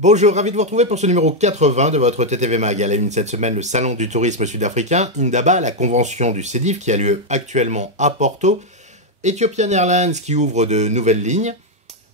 Bonjour, ravi de vous retrouver pour ce numéro 80 de votre TTV Mag. À la une cette semaine, le salon du tourisme sud-africain, Indaba, la convention du CEDIF qui a lieu actuellement à Porto, Ethiopian Airlines qui ouvre de nouvelles lignes,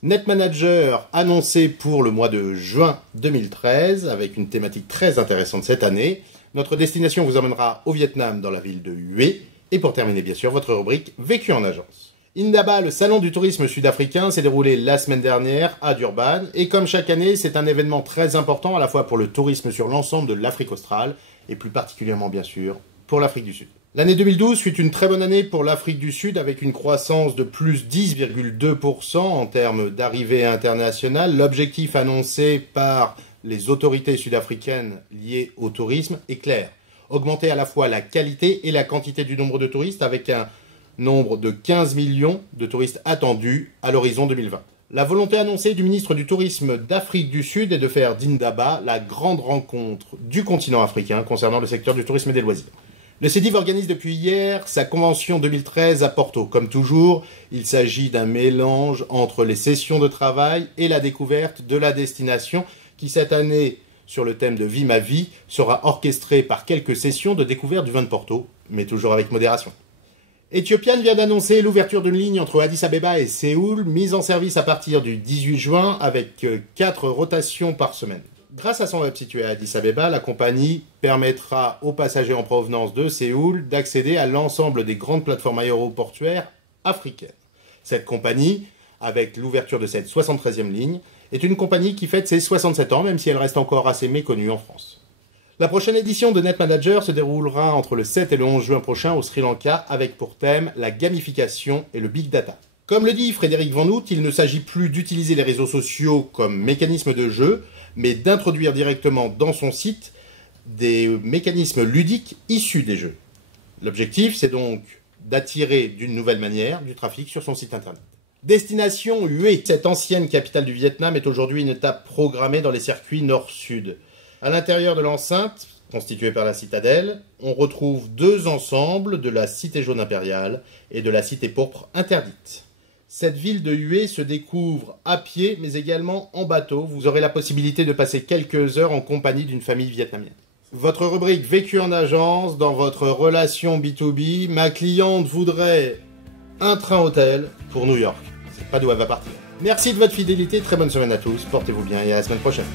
NetManager annoncé pour le mois de juin 2013 avec une thématique très intéressante cette année. Notre destination vous emmènera au Vietnam dans la ville de Hue. Et pour terminer bien sûr, votre rubrique Vécu en agence. Indaba, le salon du tourisme sud-africain, s'est déroulé la semaine dernière à Durban. Et comme chaque année, c'est un événement très important à la fois pour le tourisme sur l'ensemble de l'Afrique australe et plus particulièrement bien sûr pour l'Afrique du Sud. L'année 2012 fut une très bonne année pour l'Afrique du Sud avec une croissance de plus 10,2% en termes d'arrivées internationales. L'objectif annoncé par les autorités sud-africaines liées au tourisme est clair. Augmenter à la fois la qualité et la quantité du nombre de touristes avec un nombre de 15 millions de touristes attendus à l'horizon 2020. La volonté annoncée du ministre du Tourisme d'Afrique du Sud est de faire d'Indaba la grande rencontre du continent africain concernant le secteur du tourisme et des loisirs. Le CEDIF organise depuis hier sa convention 2013 à Porto. Comme toujours, il s'agit d'un mélange entre les sessions de travail et la découverte de la destination qui cette année, sur le thème de Vie ma vie, sera orchestrée par quelques sessions de découverte du vin de Porto, mais toujours avec modération. Ethiopian vient d'annoncer l'ouverture d'une ligne entre Addis Abeba et Séoul, mise en service à partir du 18 juin avec 4 rotations par semaine. Grâce à son hub situé à Addis Abeba, la compagnie permettra aux passagers en provenance de Séoul d'accéder à l'ensemble des grandes plateformes aéroportuaires africaines. Cette compagnie, avec l'ouverture de cette 73e ligne, est une compagnie qui fête ses 67 ans, même si elle reste encore assez méconnue en France. La prochaine édition de NetManager se déroulera entre le 7 et le 11 juin prochain au Sri Lanka avec pour thème la gamification et le big data. Comme le dit Frédéric Van Hout, il ne s'agit plus d'utiliser les réseaux sociaux comme mécanisme de jeu, mais d'introduire directement dans son site des mécanismes ludiques issus des jeux. L'objectif, c'est donc d'attirer d'une nouvelle manière du trafic sur son site internet. Destination Hue, cette ancienne capitale du Vietnam, est aujourd'hui une étape programmée dans les circuits nord-sud. À l'intérieur de l'enceinte, constituée par la citadelle, on retrouve deux ensembles de la cité jaune impériale et de la cité pourpre interdite. Cette ville de Hue se découvre à pied, mais également en bateau. Vous aurez la possibilité de passer quelques heures en compagnie d'une famille vietnamienne. Votre rubrique Vécu en agence, dans votre relation B2B, ma cliente voudrait un train hôtel pour New York. Je ne sais pas d'où elle va partir. Merci de votre fidélité, très bonne semaine à tous, portez-vous bien et à la semaine prochaine.